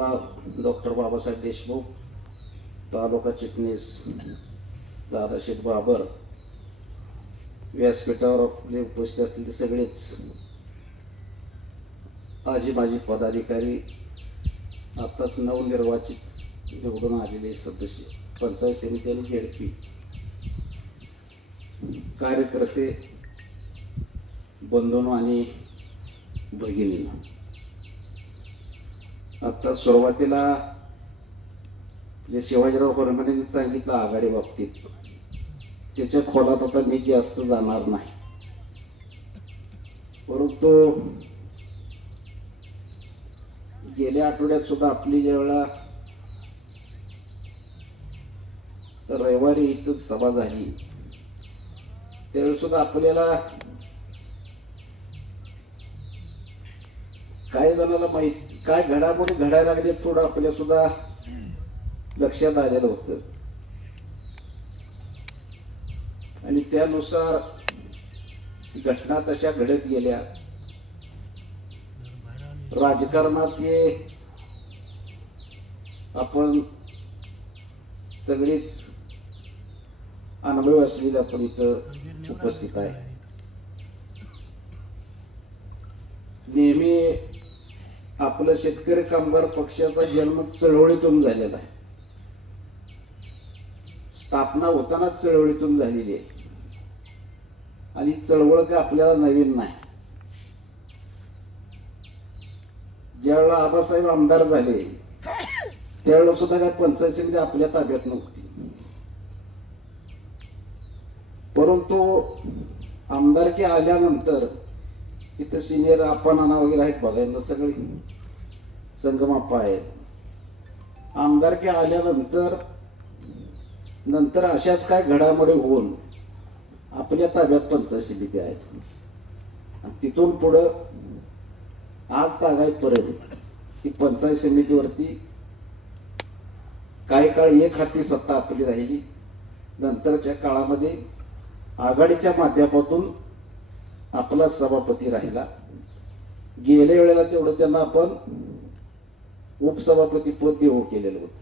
आमदार डॉक्टर बाबासाहेब देशमुख, तालुका चिटणीस दादाशेठ बाबर, व्यासपीठावर आपले उपस्थित असलेले सगळेच आजी माजी पदाधिकारी, आताच नवनिर्वाचित निवडून आलेले सदस्य, पंचायत समिती आणि झेडपी कार्यकर्ते, बंधूंनो आणि भगिनींनो, आता सुरुवातीला शिवाजीराव कर्मठेंनी सांगितलं आघाडी बाबतीत, त्याच्या खोलात आता मी जास्त जाणार नाही. परंतु गेल्या आठवड्यात सुद्धा आपली ज्यावेळेला रविवारी इथं सभा झाली त्यावेळी सुद्धा आपल्याला काही जणांना माहिती काय घडामोडी घडायला लागले थोडं आपल्या सुद्धा लक्षात आलेलं होतं. आणि त्यानुसार घटना तशा घडत गेल्या. राजकारणात हे आपण सगळीच अनुभव असलेले आपण इथं उपस्थित आहे. नेहमी आपलं शेतकरी कामगार पक्षाचा जन्म चळवळीतून झालेला आहे. स्थापना होतानाच चळवळीतून झालेली आहे आणि चळवळ काय आपल्याला नवीन नाही. ज्यावेळेला आबासाहेब आमदार झाले त्यावेळेला सुद्धा काय पंचायत समिती आपल्या ताब्यात नव्हती. परंतु आमदारकी आल्यानंतर इथं सिनियर आप्पा नाना वगैरे आहेत बघायला, सगळे संगमाप्पा आहेत. आमदारकी आल्यानंतर नंतर अशाच काय घडामोडी होऊन आपल्या ताब्यात पंचायत समिती आहेत. तिथून पुढं आज तागायतपर्यंत ती पंचायत समितीवरती काही काळ एक हाती सत्ता आपली राहिली. नंतरच्या काळामध्ये आघाडीच्या माध्यमातून आपला सभापती राहिला. गेल्या वेळेला तेवढं त्यांना आपण उपसभापती पद देऊ केलेलं होतं.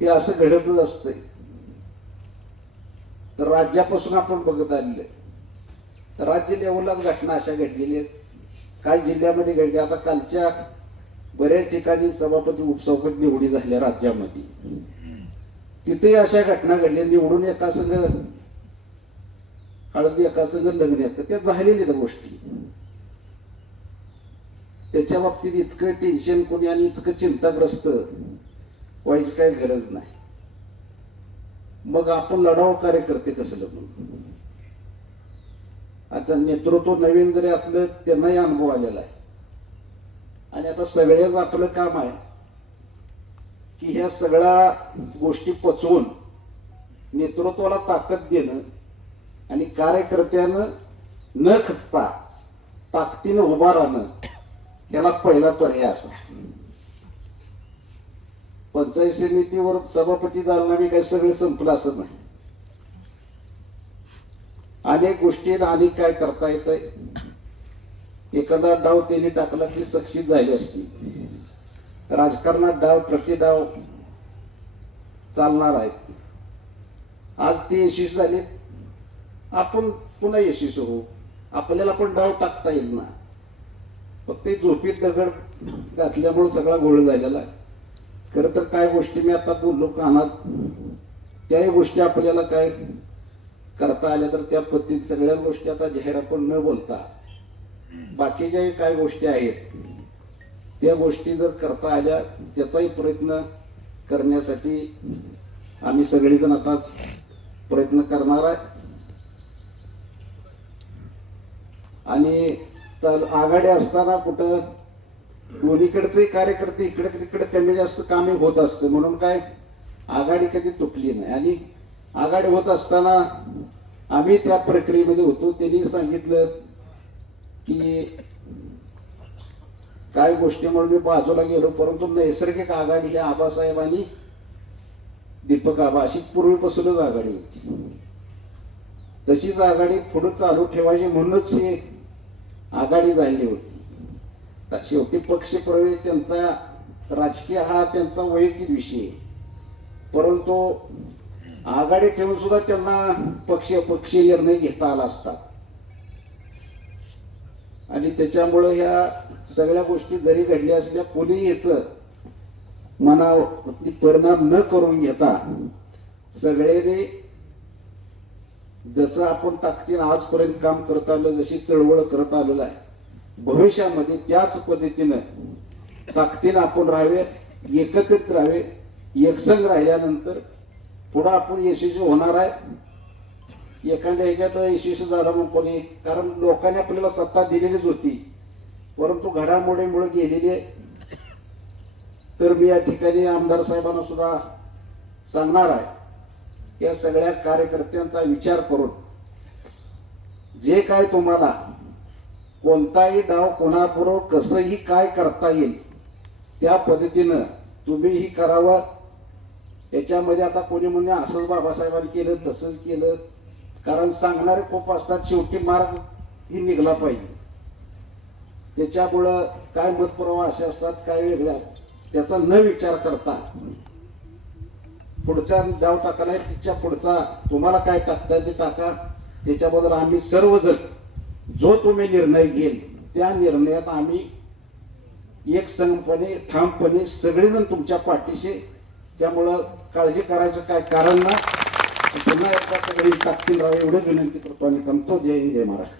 हे असं घडतच असतंय. तर राज्यापासून आपण बघत आलेलं आहे. राज्य लेवललाच घटना अशा घडलेल्या आहेत. काही जिल्ह्यामध्ये घडल्या. आता कालच्या बऱ्याच ठिकाणी सभापती उपसभापती निवडी झाल्या राज्यामध्ये. तिथे अशा घटना घडल्या. निवडून एका संघ हळदी एका संघ लग्न येतं, त्या झालेल्या गोष्टी. त्याच्या बाबतीत इतकं टेन्शन कोणी आणि इतकं चिंताग्रस्त व्हायची काही गरज नाही. मग आपण लढाऊ कार्यकर्ते कसं लढू? आता नेतृत्व नवीन जरी असलं त्यांनाही अनुभव आलेला आहे. आणि आता सगळ्याच आपलं काम आहे की ह्या सगळ्या गोष्टी पचवून नेतृत्वाला ताकद देणं आणि कार्यकर्त्यानं न खचता ताकदीनं उभा राहणं, याला पहिला पर्याय असा. पंचायत समितीवर सभापती झाला मी काही सगळं संपलं असं नाही. अनेक गोष्टी अनेक काय करता येतंय. एखादा डाव त्यांनी टाकला की सक्सेस झाली असती. राजकारणात डाव प्रतिडाव चालणार आहेत. आज ते यशस्वी झाले, आपण पुन्हा यशस्वी होऊ. आपल्याला पण डाव टाकता येईल ना. फक्त झोपीत दगड घातल्यामुळे सगळा घोळ झालेला आहे. खरं तर काय गोष्टी मी आता बोललो कानात, त्याही गोष्टी आपल्याला काय करता आल्या तर त्या पद्धतीत सगळ्या गोष्टी आता जाहीर आपण न बोलता बाकीच्याही काय गोष्टी आहेत त्या गोष्टी जर करता आल्या त्याचाही प्रयत्न करण्यासाठी आम्ही सगळेजण आता प्रयत्न करणार आहे. आणि तर आघाडी असताना कुठं दोन्हीकडचे कार्यकर्ते इकडे तिकडे कमी जास्त कामे होत असते. म्हणून काय आघाडी कधी तुटली नाही. आणि आघाडी होत असताना आम्ही त्या प्रक्रियेमध्ये होतो. त्यांनी सांगितलं की काय गोष्टीमुळे मी बाजूला गेलो, परंतु नैसर्गिक आघाडी ही आबासाहेब आणि दीपक आबा अशी पूर्वीपासूनच आघाडी होती. तशीच आघाडी पुढे चालू ठेवायची म्हणूनच ही आघाडी झाली होती. तर शेवटी पक्षप्रवेश त्यांचा राजकीय हा त्यांचा वैयक्तिक विषय आहे. परंतु आघाडी ठेवून सुद्धा त्यांना पक्षीय निर्णय घेता आला असता आणि त्याच्यामुळं ह्या सगळ्या गोष्टी जरी घडल्या असल्या कोणी याचं मनावरती परिणाम न करून घेता सगळ्यांनी जसं आपण ताकदीनं आजपर्यंत काम करत आलो, जशी चळवळ करत आलेलं आहे, भविष्यामध्ये त्याच पद्धतीनं ताकदीनं आपण राहावे, एकत्रित राहावे. एकसंघ राहिल्यानंतर पुढं आपण यशस्वी होणार आहे. एखाद्या ह्याच्यात यशस्वी झाला मग कोणी, कारण लोकांनी आपल्याला सत्ता दिलेलीच होती, परंतु घडामोडीमुळे गेलेली आहे. तर मी या ठिकाणी आमदार साहेबांना सुद्धा सांगणार आहे, या सगळ्या कार्यकर्त्यांचा विचार करून जे काय तुम्हाला कोणताही डाव कोणाबरोबर कसंही काय करता येईल त्या पद्धतीनं तुम्हीही करावं. याच्यामध्ये आता कोणी म्हणे असंच बाबासाहेबांनी केलं तसंच केलं, कारण सांगणारे खूप असतात, शेवटी मार्ग ही निघला पाहिजे. त्याच्यामुळं काय मतपुरावा असे असतात, काय वेगळ्या, त्याचा न विचार करता पुढच्या डाव टाकायला तिच्या पुढचा तुम्हाला काय टाकताय ते टाका. त्याच्याबद्दल आम्ही सर्वजण जो तुम्ही निर्णय घेईल त्या निर्णयात आम्ही एक संघपणे ठामपणे सगळेजण तुमच्या पाठीशी. त्यामुळं काळजी करायचं काय कारण ना. पुन्हा एकदा सगळी ताकदीन राहावी एवढीच विनंती करतो आणि थांबतो. जय हिंद, जय महाराष्ट्र.